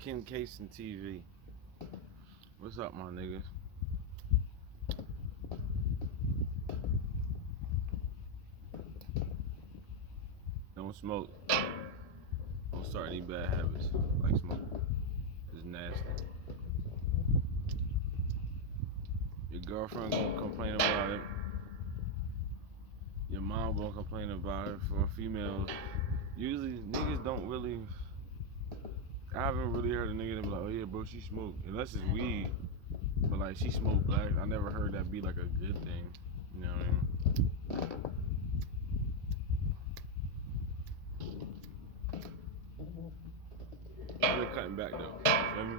Ken Case and TV. What's up, my niggas? Don't smoke. Don't start any bad habits like smoking. It's nasty. Your girlfriend gonna complain about it. Your mom gonna complain about it. For females, usually niggas don't really. I haven't really heard a nigga that be like, oh yeah, bro, she smoke. Unless it's weed. But like, she smoked black. I never heard that be like a good thing. You know what I mean? I've been cutting back though. You feel me?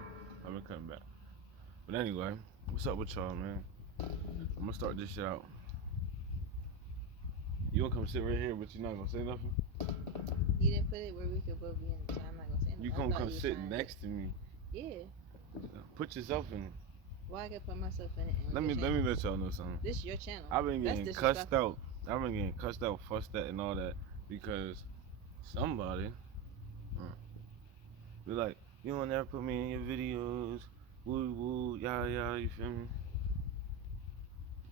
I've been cutting back. But anyway, what's up with y'all, man? I'm gonna start this shit out. You gonna come sit right here, but you're not gonna say nothing? You didn't put it where we could both be in the time. I'm not gonna say nothing. You gonna come sit next to me? Yeah. Put yourself in it. Why I gotta put myself in it? Let me let y'all know something. This is your channel. I've been getting cussed out. I've been getting cussed out, fussed at, and all that because somebody be like, you don't never put me in your videos, woo woo, yada yada. You feel me?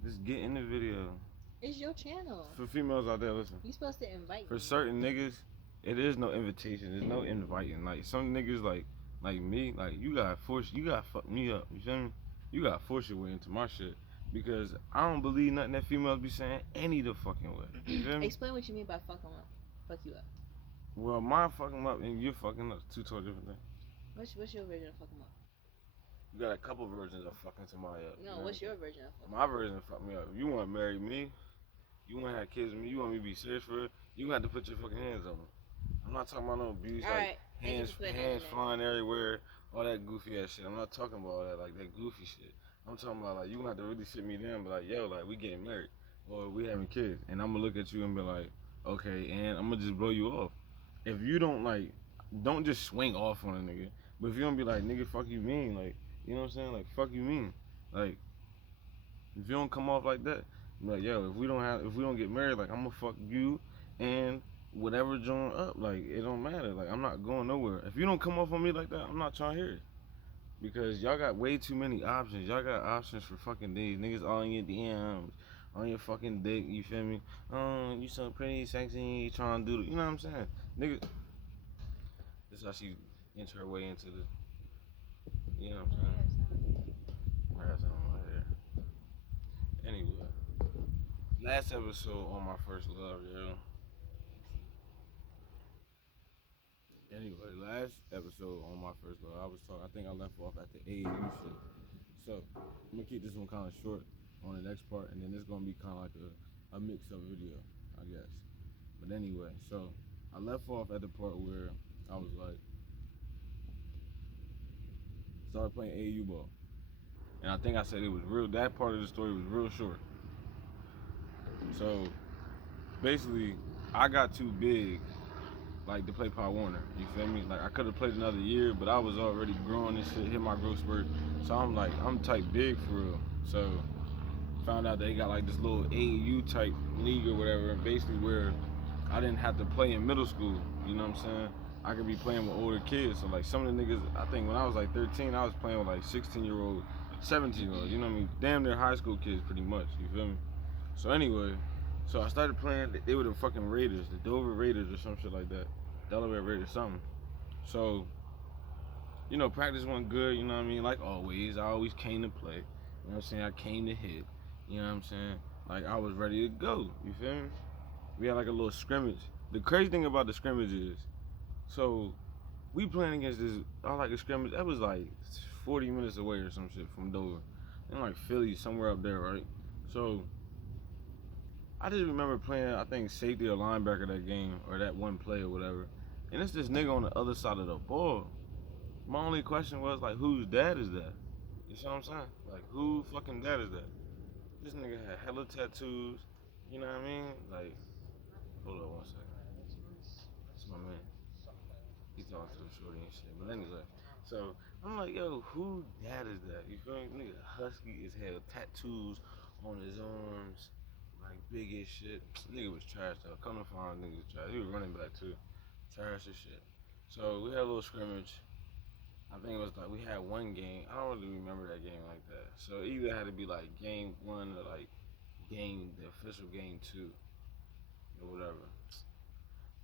Just get in the video. It's your channel. For females out there, listen. You supposed to invite. For certain niggas, it is no invitation. There's no inviting. Like some niggas, like me, like you gotta fuck me up. You feel me? You gotta force your way into my shit because I don't believe nothing that females be saying any the fucking way. You feel me? Explain what you mean by fuck 'em up. Fuck you up. Well, mine fucking up and you're fucking up. Two totally different things. What's your version of fuck 'em up? You got a couple versions of fucking somebody up. No, what's your version of fuck 'em up? My version of fuck me up. You want to marry me? You want to have kids with me? You want me to be serious for it? You got to put your fucking hands on me. I'm not talking about no abuse, all like right. hands flying everywhere, all that goofy ass shit. I'm not talking about all that, like that goofy shit. I'm talking about like you gonna have to really sit me down and be like, yo, like we getting married or we having kids, and I'm gonna look at you and be like, okay, and I'm gonna just blow you off. If you don't like, don't just swing off on a nigga. But if you don't be like, nigga, fuck you mean, like, you know what I'm saying, like, fuck you mean, like, if you don't come off like that, be like, yo, if we don't get married, like, I'm gonna fuck you and whatever joint up, like, it don't matter, like, I'm not going nowhere. If you don't come off on me like that, I'm not trying to hear it. Because y'all got way too many options. Y'all got options for fucking days. Niggas all in your DMs, on your fucking dick, you feel me? Oh, you so pretty, sexy, you trying to do, you know what I'm saying? Nigga, this is how she inch her way into the, you know what I'm saying? I got something right here. Anyway, last episode on my first love, yo. Anyway, last episode on my first love, I was talking. I think I left off at the AAU shit. So I'm gonna keep this one kind of short on the next part, and then it's gonna be kind of like a mix-up video, I guess. But anyway, so I left off at the part where I was like, started playing AAU ball, and I think I said it was real. That part of the story was real short. So basically, I got too big, like, to play Pop Warner, you feel me? Like, I could have played another year, but I was already growing and shit, hit my growth spurt. So I'm like, I'm type big for real. So found out they got like this little AAU type league or whatever, basically where I didn't have to play in middle school, you know what I'm saying? I could be playing with older kids. So like some of the niggas, I think when I was like 13, I was playing with like 16-year-old, 17-year-old, you know what I mean? Damn near high school kids pretty much, you feel me? So anyway, so I started playing, they were the fucking Raiders, the Dover Raiders or some shit like that. Delaware Raiders, something. So, you know, practice went good, you know what I mean? Like always, I always came to play. You know what I'm saying? I came to hit. You know what I'm saying? Like I was ready to go. You feel me? We had like a little scrimmage. The crazy thing about the scrimmage is, so we playing against this, I like a scrimmage, that was like 40 minutes away or some shit from Dover. And like Philly, somewhere up there, right? So I just remember playing, I think, safety or linebacker that game, or that one play or whatever. And it's this nigga on the other side of the ball. My only question was, like, whose dad is that? You see what I'm saying? Like, who fucking dad is that? This nigga had hella tattoos, you know what I mean? Like, hold on one second. That's my man. He talking to the shorty and shit. But anyway, so I'm like, yo, who dad is that? You feel me? Nigga husky as hell, tattoos on his arms. Like big as shit. Nigga was trash though. Come to find nigga was trash. He was running back too. Trash as shit. So we had a little scrimmage. I think it was like we had one game. I don't really remember that game like that. So it either had to be like game one or like the official game two or whatever.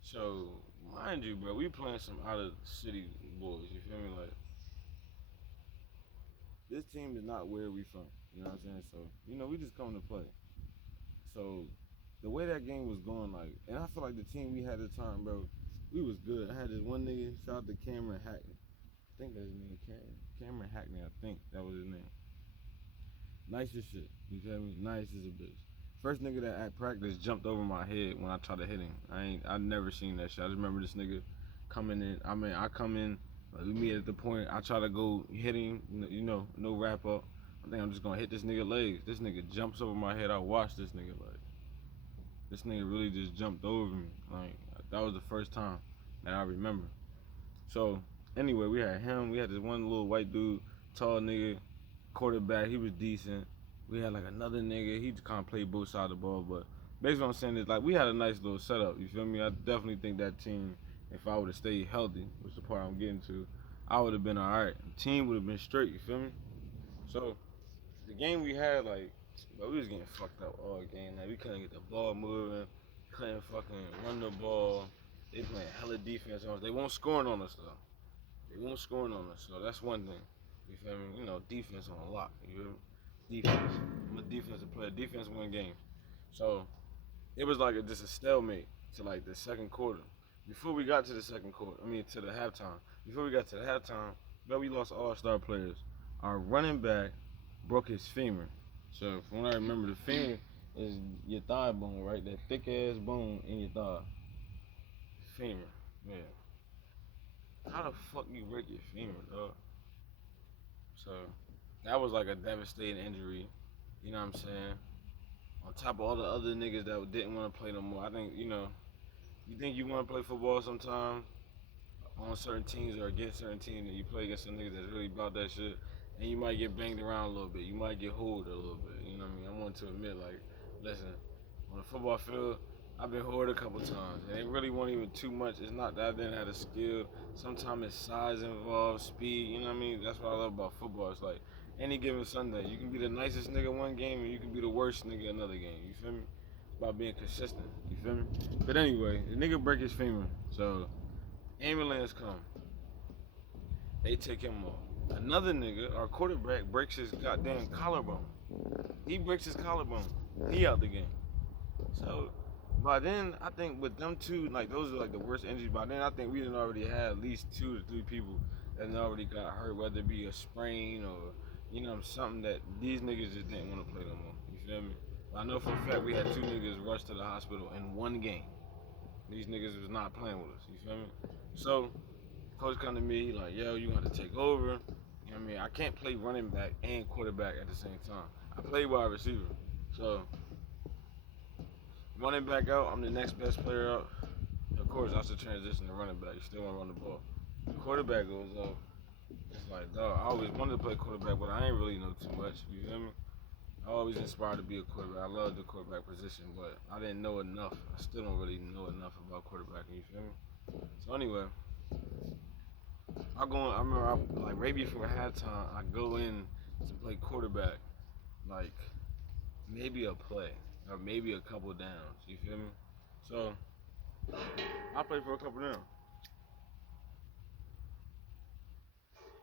So mind you, bro, we playing some out of city boys. You feel me? Like this team is not where we from. You know what I'm saying? So we just coming to play. So the way that game was going, like, and I feel like the team we had at the time, bro, we was good. I had this one nigga, shout out to Cameron Hackney. I think that's his name, Cameron Hackney. I think that was his name. Nice as shit. You feel me? Nice as a bitch. First nigga that at practice jumped over my head when I tried to hit him. I never seen that shit. I just remember this nigga coming in. I come in, we meet at the point. I try to go hit him. No wrap up. I think I'm just gonna hit this nigga legs. This nigga jumps over my head. I watched this nigga like. This nigga really just jumped over me. Like that was the first time that I remember. So anyway, we had him. We had this one little white dude, tall nigga, quarterback. He was decent. We had like another nigga. He kind of played both sides of the ball. But basically, what I'm saying is like we had a nice little setup. You feel me? I definitely think that team, if I would have stayed healthy, which is the part I'm getting to, I would have been all right. The team would have been straight. You feel me? So the game we had, like, but we was getting fucked up all game. Like we couldn't get the ball moving, couldn't fucking run the ball. They playing hella defense on us. They won't scoring on us though. They won't scoring on us. So that's one thing. You feel me? Defense on lock. You feel me? Defense. I'm a defensive player. Defense win games. So it was like just a stalemate to like the second quarter. Before we got to the second quarter, to the halftime. Before we got to the halftime, but we lost all star players. Our running back broke his femur. So from what I remember, the femur is your thigh bone, right? That thick ass bone in your thigh. Femur, yeah. How the fuck you break your femur, dog? So that was like a devastating injury. You know what I'm saying? On top of all the other niggas that didn't want to play no more. I think you think you want to play football sometime on certain teams or against certain teams, and you play against some niggas that's really about that shit. And you might get banged around a little bit. You might get holed a little bit. You know what I mean? I want to admit, like, listen, on the football field, I've been holed a couple times. And it really wasn't even too much. It's not that I didn't have the skill. Sometimes it's size involved, speed. You know what I mean? That's what I love about football. It's like any given Sunday, you can be the nicest nigga one game and you can be the worst nigga another game. You feel me? It's about being consistent. You feel me? But anyway, the nigga break his femur. So, ambulance come. They take him off. Another nigga, our quarterback, breaks his goddamn collarbone. He breaks his collarbone. He out the game. So by then, I think with them two, like those are like the worst injuries. By then, I think we didn't already had at least 2 to 3 people that already got hurt, whether it be a sprain or something that these niggas just didn't want to play no more. You feel me? But I know for a fact we had 2 niggas rush to the hospital in one game. These niggas was not playing with us. You feel me? So coach come to me like, yo, you got to take over. You know what I mean? I can't play running back and quarterback at the same time. I play wide receiver. So running back out, I'm the next best player out. Of course, I should transition to running back. You still want to run the ball. The quarterback goes up. It's like, dog, I always wanted to play quarterback, but I ain't really know too much. You feel me? I always inspired to be a quarterback. I love the quarterback position, but I didn't know enough. I still don't really know enough about quarterbacking. You feel me? So anyway, I remember like right before halftime, I go in to play quarterback, like maybe a play or maybe a couple downs. You feel me? So I played for a couple downs.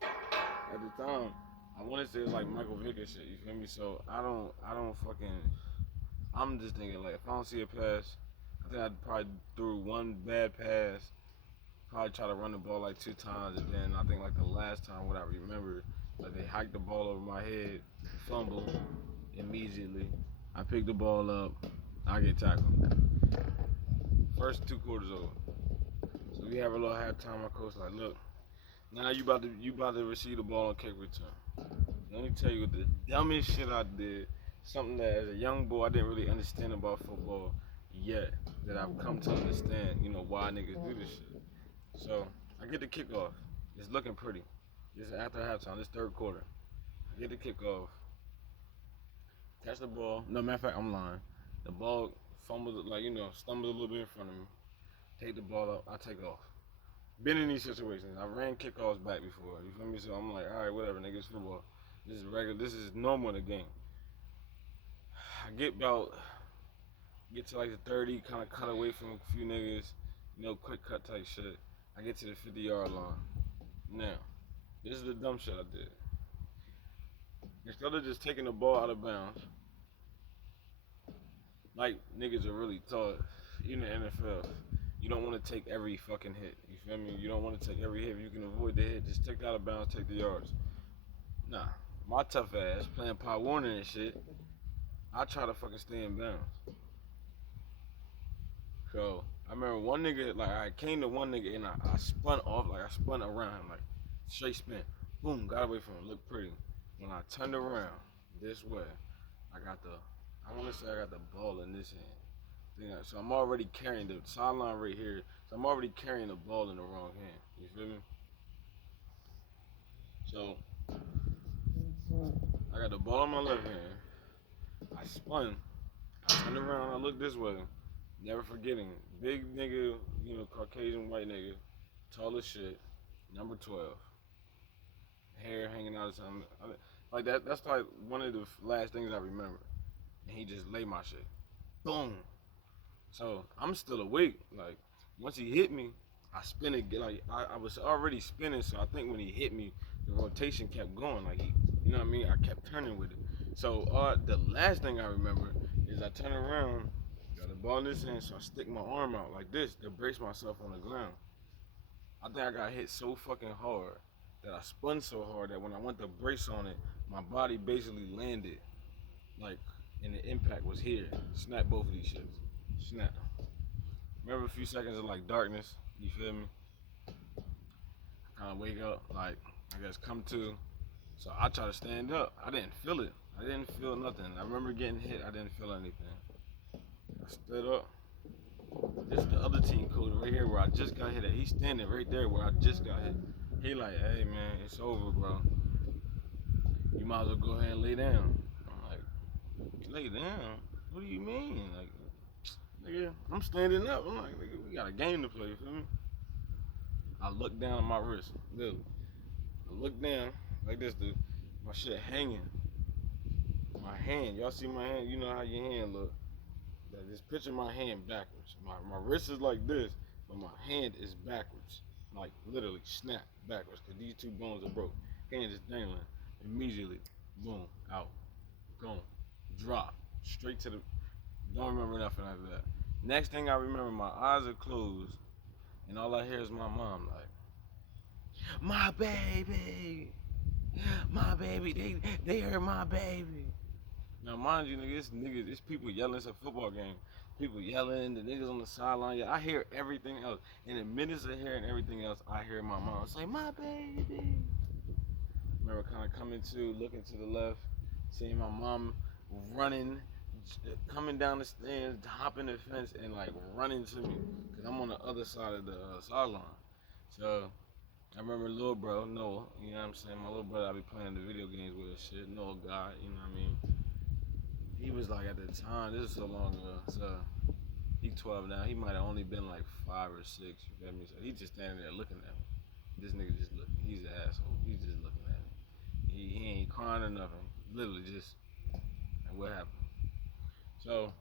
At the time, I want to say it's like Michael Vick and shit. You feel me? So I don't fucking. I'm just thinking like if I don't see a pass, I think I'd probably threw one bad pass. Probably try to run the ball like 2 times, and then I think like the last time, what I remember, like they hiked the ball over my head, fumble immediately. I pick the ball up, I get tackled. First 2 quarters over. So we have a little halftime. My coach like, look, now you about to receive the ball on kick return. Let me tell you the dumbest shit I did. Something that as a young boy I didn't really understand about football yet. That I've come to understand, why niggas do this shit. So I get the kickoff. It's looking pretty. This is after halftime. This 3rd quarter. I get the kickoff. Catch the ball. No, matter of fact, I'm lying. The ball fumbles, stumbles a little bit in front of me. Take the ball up. I take off. been in these situations. I ran kickoffs back before. You feel me? So I'm like, all right, whatever, nigga, it's football. This is regular. This is normal in the game. I get to like the 30, kind of cut away from a few niggas, quick cut type shit. I get to the 50-yard line. Now, this is the dumb shit I did. Instead of just taking the ball out of bounds, like niggas are really taught, even in the NFL, you don't want to take every fucking hit. You feel me? You don't want to take every hit. If you can avoid the hit, just take it out of bounds, take the yards. Nah, my tough ass playing Pop Warner and shit, I try to fucking stay in bounds. So I remember one nigga, like I came to one nigga and I spun off, like I spun around, like straight spin. Boom, got away from him, looked pretty. When I turned around this way, I want to say I got the ball in this hand. So I'm already carrying the sideline right here. So I'm already carrying the ball in the wrong hand. You feel me? So I got the ball in my left hand. I spun. I turned around. I looked this way. Never forgetting. Big nigga, Caucasian white nigga, tall as shit, number 12. Hair hanging out of something. Like that. That's like one of the last things I remember. And he just laid my shit. Boom. So I'm still awake. Like once he hit me, I spin it. Like I was already spinning, so I think when he hit me, the rotation kept going. Like you know what I mean? I kept turning with it. So the last thing I remember is I turn around, got the ball in this hand, so I stick my arm out like this to brace myself on the ground. I think I got hit so fucking hard that I spun so hard that when I went to brace on it, my body basically landed, like, and the impact was here. Snap both of these shits. Snap. Remember a few seconds of like darkness, you feel me? Kind of wake up, like, I guess come to. So I try to stand up. I didn't feel it. I didn't feel nothing. I remember getting hit. I didn't feel anything. I stood up. This is the other team coach right here where I just got hit at. He's standing right there where I just got hit. He like, hey man, it's over, bro. You might as well go ahead and lay down. I'm like, lay down? What do you mean? Like, nigga, I'm standing up. I'm like, nigga, we got a game to play, you feel me? I look down at my wrist, literally. I look down like this, dude. My shit hanging. My hand, y'all see my hand? You know how your hand look. Just picture my hand backwards. My wrist is like this, but my hand is backwards. Like literally snap backwards, because these two bones are broke. Hand is dangling. Immediately, boom, out. Gone. Drop. Straight to the, don't remember nothing after that. Next thing I remember, my eyes are closed, and all I hear is my mom like, my baby, they hurt my baby. Now mind you, niggas, it's people yelling. It's a football game. People yelling, the niggas on the sideline. Yeah, I hear everything else. In the minutes of hearing everything else, I hear my mom say, my baby. Remember kind of coming to, looking to the left, seeing my mom running, coming down the stairs, hopping the fence, and like running to me, because I'm on the other side of the sideline. So I remember little bro, Noah, you know what I'm saying? My little brother I be playing the video games with and shit, Noah guy, you know what I mean? He was like at the time, this is so long ago, so he's 12 now. He might have only been like 5 or 6, you feel me? So he just standing there looking at me. This nigga just looking, he's an asshole. He's just looking at me. He ain't crying or nothing. Literally just, and what happened? So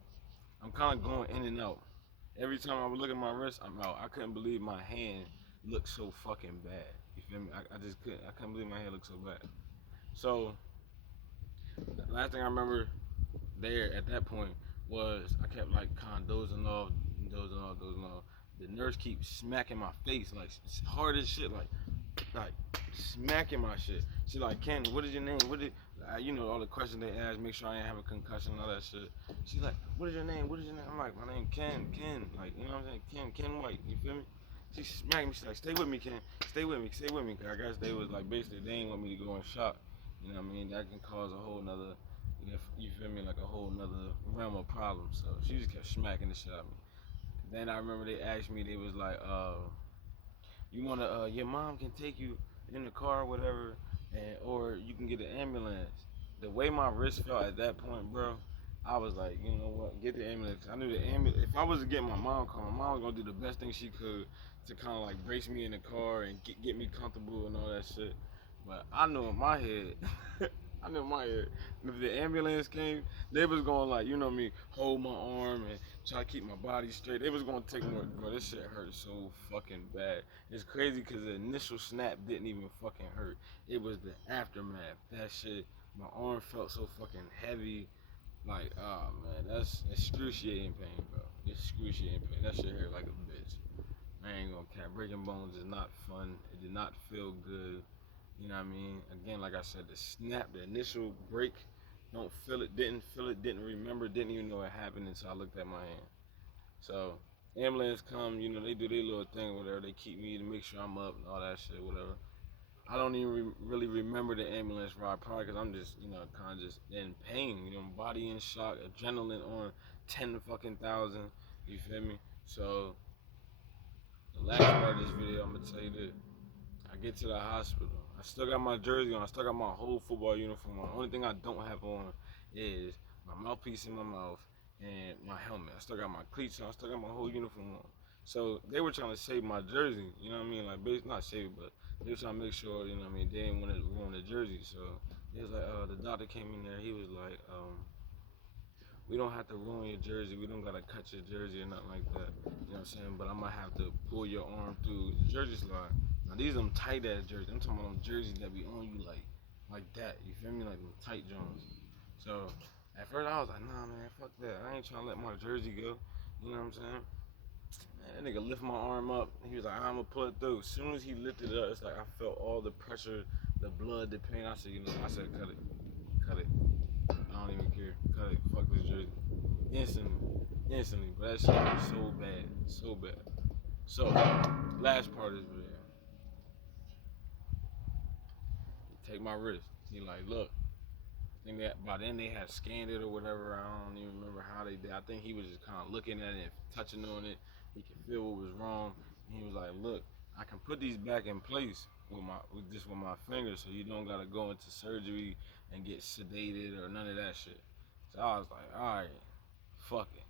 I'm kind of going in and out. Every time I would look at my wrist, I'm out. I couldn't believe my hand looked so fucking bad. You feel me? I just couldn't. I couldn't believe my hand looked so bad. So the last thing I remember there at that point was I kept like kind of dozing off. The nurse keeps smacking my face like hard as shit, like smacking my shit. She like, Ken, what is your name? All the questions they ask, make sure I ain't have a concussion, all that shit. She's like, what is your name? I'm like, my name Ken, like, you know what I'm saying? Ken White, you feel me? She smacked me, she's like, stay with me, Ken, stay with me. Cause I guess they was like, basically, they ain't want me to go in shock. You know what I mean? That can cause a whole nother, you feel me, like a whole nother realm of problems. So she just kept smacking the shit out of me. Then I remember they asked me, they was like, you wanna, your mom can take you in the car or whatever, or you can get an ambulance. The way my wrist felt at that point, bro, I was like, you know what, get the ambulance. I knew the ambulance. If I was to get my mom called, my mom was gonna do the best thing she could to kind of like brace me in the car and get me comfortable and all that shit. But I knew in my head, I knew in my head, if the ambulance came, they was gonna like, you know me, hold my arm and try to keep my body straight. They was gonna take more, bro. This shit hurt so fucking bad. It's crazy because the initial snap didn't even fucking hurt. It was the aftermath. That shit, my arm felt so fucking heavy. Like, oh man, that's excruciating pain, bro. Excruciating pain. That shit hurt like a bitch. I ain't gonna cap. Breaking bones is not fun. It did not feel good. You know what I mean? Again, like I said, the snap, the initial break, don't feel it, didn't remember, didn't even know it happened until I looked at my hand. So, ambulance come, you know, they do their little thing, whatever. They keep me to make sure I'm up and all that shit, whatever. I don't even really remember the ambulance ride, probably because I'm just, you know, kind of just in pain, you know, body in shock, adrenaline on 10 fucking thousand, you feel me? So, the last part of this video, I'm gonna tell you this. I get to the hospital. I still got my jersey on. I still got my whole football uniform on. The only thing I don't have on is my mouthpiece in my mouth and my helmet. I still got my cleats on. I still got my whole uniform on. So they were trying to save my jersey. You know what I mean? Like, basically, not save it, but they were trying to make sure, you know what I mean, they didn't want to ruin the jersey. So it was like, the doctor came in there. He was like, we don't have to ruin your jersey. We don't gotta cut your jersey or nothing like that. You know what I'm saying? But I might have to pull your arm through the jersey slide. Now these are them tight ass jerseys. I'm talking about them jerseys that be on you like that. You feel me? Like them tight Jones. So at first I was like, nah man, fuck that. I ain't trying to let my jersey go. You know what I'm saying? Man, that nigga lift my arm up. He was like, I'm gonna pull it through. As soon as he lifted it up, it's like I felt all the pressure, the blood, the pain. I said, you know, I said, cut it. Cut it. I don't even care. Cut it. Fuck this jersey. Instantly. But that shit was so bad. So bad. So, last part of this video. He take my wrist. He like, look. I think that by then they had scanned it or whatever. I don't even remember how they did. I think he was just kind of looking at it, touching on it. He could feel what was wrong. And he was like, look, I can put these back in place with my fingers, so you don't gotta go into surgery and get sedated or none of that shit. So I was like, all right, fuck it.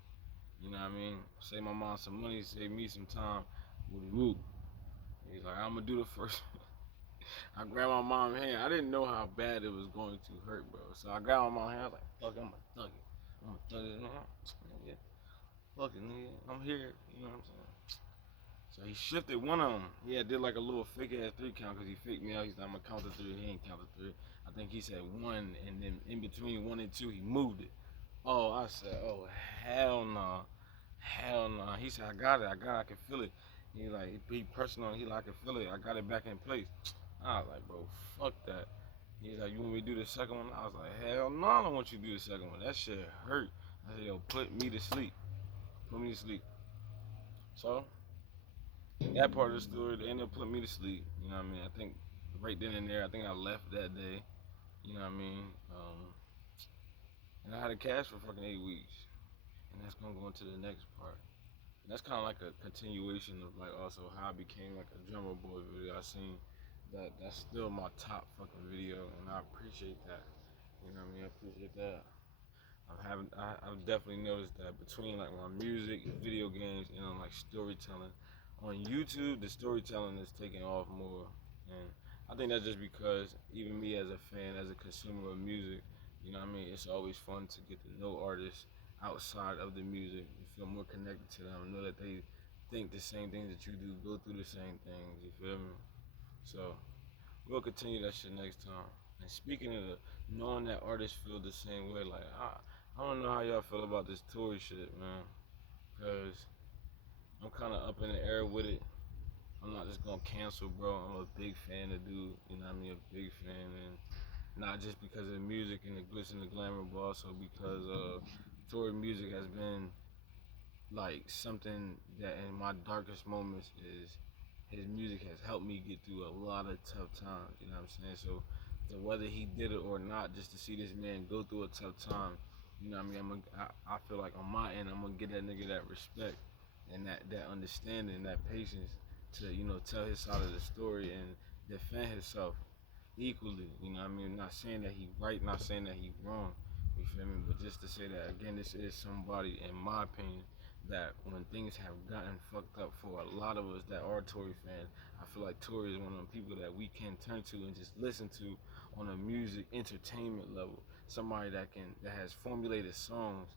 You know what I mean? Save my mom some money, save me some time. Woody woo. He's like, I'm gonna do the first one. I grabbed my mom's hand. I didn't know how bad it was going to hurt, bro. So I grabbed my mom's hand. I was like, fuck it, I'm gonna thug it. I'm gonna thug it. Yeah. Fuck it, nigga. I'm here. You know what I'm saying? So he shifted one of them. Yeah, did like a little fake ass 3 count because he faked me out. He's like, I'm gonna count to 3. He ain't count to 3. I think he said 1, and then in between 1 and 2, he moved it. Oh, I said, oh, hell no. Nah. Hell no. Nah. He said, I got it. I can feel it. He like, he pressing on it. He like, I can feel it. I got it back in place. I was like, bro, fuck that. He's like, you want me to do the second one? I was like, hell no, I don't want you to do the second one. That shit hurt. I said, yo, put me to sleep. Put me to sleep. So, that part of the story, they ended up putting me to sleep. You know what I mean? I think right then and there, I think I left that day. You know what I mean? And I had a cast for fucking 8 weeks. And that's gonna go into the next part. And that's kind of like a continuation of like also how I became like a drummer boy video. I seen that's still my top fucking video, and I appreciate that. You know what I mean? I appreciate that. I've definitely noticed that between like my music, video games, and like storytelling. On YouTube, the storytelling is taking off more, and I think that's just because even me as a fan, as a consumer of music, you know what I mean. It's always fun to get to know artists outside of the music. You feel more connected to them, know that they think the same things that you do, go through the same things. You feel me? So we'll continue that shit next time. And speaking of knowing that artists feel the same way, like I don't know how y'all feel about this Tory shit, man. Cause I'm kind of up in the air with it. I'm not just gonna cancel, bro. I'm a big fan of dude. You know what I mean? A big fan, and not just because of the music and the glitz and the glamour, but also because Tory music has been like something that in my darkest moments is his music has helped me get through a lot of tough times. You know what I'm saying? So whether he did it or not, just to see this man go through a tough time, you know what I mean? I feel like on my end, I'm gonna give that nigga that respect and that understanding, that patience to, you know, tell his side of the story and defend himself equally. You know what I mean? Not saying that he right, not saying that he wrong. You feel me? But just to say that again, this is somebody, in my opinion, that when things have gotten fucked up for a lot of us that are Tory fans, I feel like Tory is one of them people that we can turn to and just listen to on a music entertainment level. Somebody that has formulated songs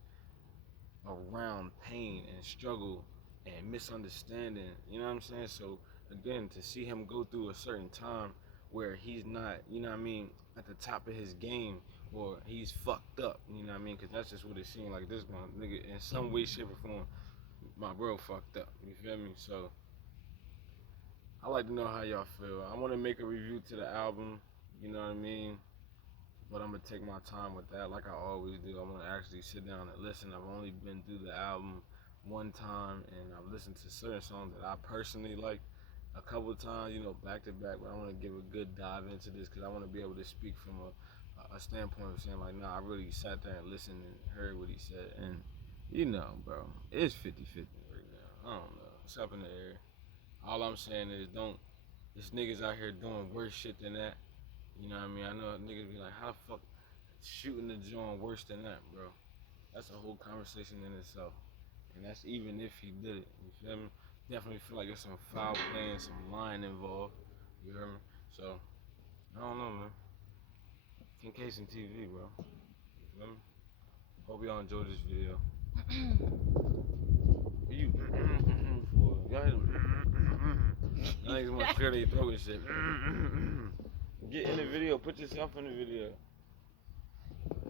around pain and struggle and misunderstanding. You know what I'm saying? So again, to see him go through a certain time where he's not, you know what I mean, at the top of his game, or he's fucked up, you know what I mean? Because that's just what it seemed like. This one nigga, in some way, shape, or form, my bro fucked up. You feel me? So I like to know how y'all feel. I want to make a review to the album. You know what I mean? But I'm gonna take my time with that, like I always do. I'm gonna actually sit down and listen. I've only been through the album one time, and I've listened to certain songs that I personally like a couple of times, you know, back to back. But I want to give a good dive into this because I want to be able to speak from a standpoint of saying like, nah, I really sat there and listened and heard what he said, and you know, bro, it's 50-50 right now. I don't know, it's up in the air. All I'm saying is, there's niggas out here doing worse shit than that. You know what I mean? I know niggas be like, how the fuck shooting the joint worse than that, bro? That's a whole conversation in itself. And that's even if he did it. You feel me? Definitely feel like there's some foul play and some lying involved. You hear me? So, I don't know, man. King Case and TV, bro. You feel me? Hope y'all enjoyed this video. What you for? Y'all hear them? Y'all niggas want to clear their throat and shit. Get in the video. Put yourself in the video.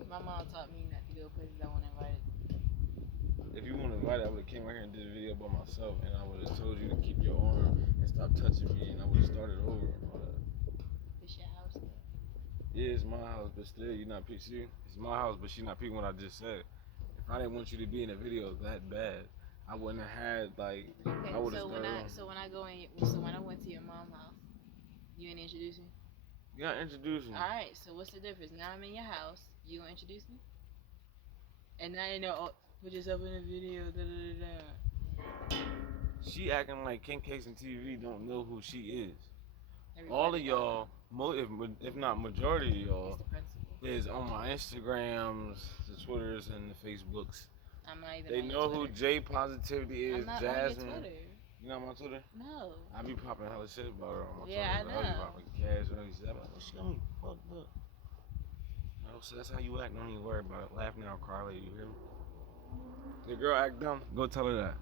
My mom taught me not to go places I want invited. If you want to invite, I would have came right here and did a video by myself, and I would have told you to keep your arm and stop touching me, and I would have started over. It's your house, though. Yeah, it's my house, but still, you're not PC. It's my house, but she's not peeping what I just said. If I didn't want you to be in a video that bad, I wouldn't have had like. Okay, I would have so when I go in, so when I went to your mom's house, you ain't introduce me. You gotta introduce me. All right, so what's the difference? Now I'm in your house. You gonna introduce me? And now you know, oh, put yourself in a video. Da, da, da, da. She acting like King Case and TV don't know who she is. Everybody All of y'all, if not majority of y'all, It's the principal. is on my Instagrams, the Twitters, and the Facebooks. I'm not even They on know your who Twitter. J Positivity is, I'm not Jasmine. on your Twitter. You know my Twitter? No. I be popping hella shit about her on my Yeah, Twitter. I be know. popping cash when she said, I'm like, well, she got me fucked up. Oh, so that's how you act. Don't even worry about it. Laugh now, cry later. You hear me? The girl act dumb. Go tell her that.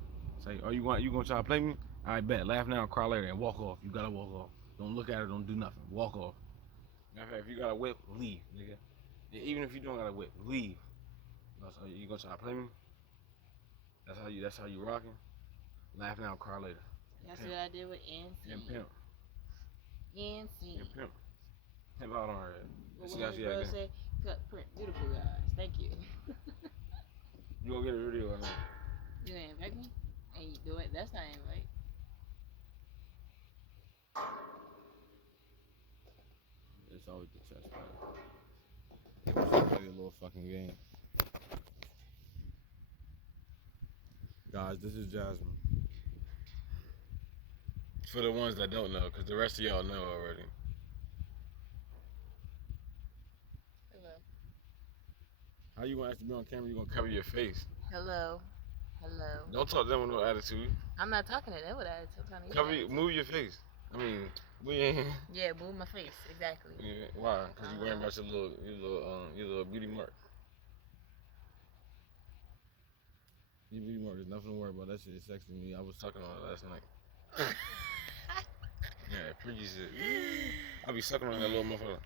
Say, oh, you gonna try to play me? All right, bet. Laugh now, cry later, and walk off. You gotta walk off. Don't look at her. Don't do nothing. Walk off. Matter of fact, if you got a whip, leave, nigga. Yeah, even if you don't got a whip, leave. So you gonna try to play me? That's how you rocking? Laugh now, cry later. That's what I did with NC. And pimp. NC. And pimp. Pimp out on her head. What See how she girl acting? say? Cut print. Beautiful guys. Thank you. You gonna get a video or not? You ain't invite me? And you do it. That's not invite. It's always the chest pack. Let's play a little fucking game. Guys, this is Jasmine. For the ones that don't know, because the rest of y'all know already. Hello. How you gonna ask to be on camera? You gonna cover your face. Hello. Hello. Don't talk to them with no attitude. I'm not talking to them with attitude. I'm talking to you. Cover, move your face. I mean, we ain't. Yeah, move my face. Exactly. Yeah, why? Because you worrying about your little beauty mark. Your beauty mark is nothing to worry about. That shit is sexy to me. I was talking on it last night. Yeah, freaky shit. I be sucking on that little motherfucker.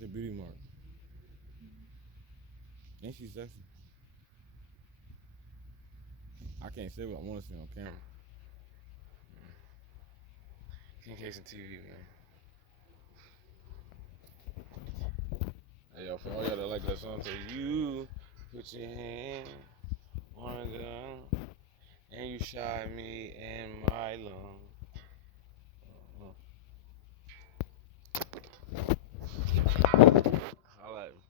The beauty mark. Ain't she sexy? I can't say what I want to say on camera. King Case and TV, man. Hey, yo, for all y'all that like that song, say you put your hand on a gun and you shot me in my lung. Holla at me.